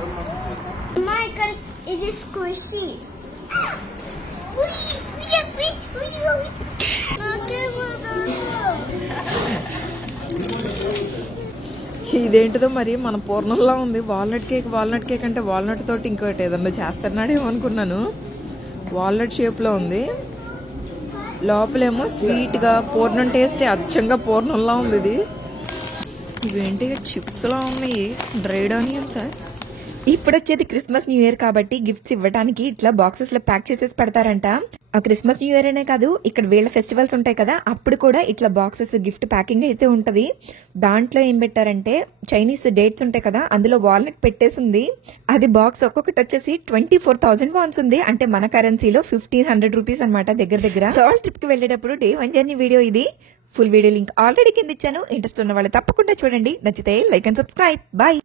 Michael, it is squishy. ఇదేంటిదో మరి మన పూర్ణంలా ఉంది. వాల్నట్ కేక్ అంటే వాల్నట్ తోటి ఇంకోటి ఏదన్నా చేస్తున్నాడేమో అనుకున్నాను. వాల్నట్ షేప్ లో ఉంది. లోపలేమో స్వీట్ గా పూర్ణం టేస్ట్ అచ్చంగా పూర్ణంలా ఉంది. ఇది ఇవేంటి చిప్స్ లా ఉన్నాయి, డ్రైడ్ ఆనియన్స్. ఇప్పుడు వచ్చేది క్రిస్మస్ న్యూ ఇయర్ కాబట్టి గిఫ్ట్స్ ఇవ్వడానికి ఇట్లా బాక్సెస్ లో ప్యాక్ చేసేసి పెడతారంట. ఆ క్రిస్మస్ న్యూ ఇయర్ అనే కాదు, ఇక్కడ వీళ్ళ ఫెస్టివల్స్ ఉంటాయి కదా, అప్పుడు కూడా ఇట్లా బాక్సెస్ గిఫ్ట్ ప్యాకింగ్ అయితే ఉంటది. దాంట్లో ఏం పెట్టారంటే చైనీస్ డేట్స్ ఉంటాయి కదా, అందులో వాల్నట్ పెట్టేసింది. అది బాక్స్ ఒక్కొక్కటి వచ్చేసి 24,000 వాన్స్ ఉంది. అంటే మన కరెన్సీలో 1,500 రూపీస్ అనమాట దగ్గర. సాల్ ట్రిప్ కి వెళ్ళేటప్పుడు డే 1 జర్నీ వీడియో ఇది. ఫుల్ వీడియో లింక్ ఆల్రెడీ కింద ఇచ్చాను. ఇంట్రెస్ట్ ఉన్న వాళ్ళు తప్పకుండా చూడండి. నచ్చితే లైక్ అండ్ సబ్స్క్రైబ్. బాయ్.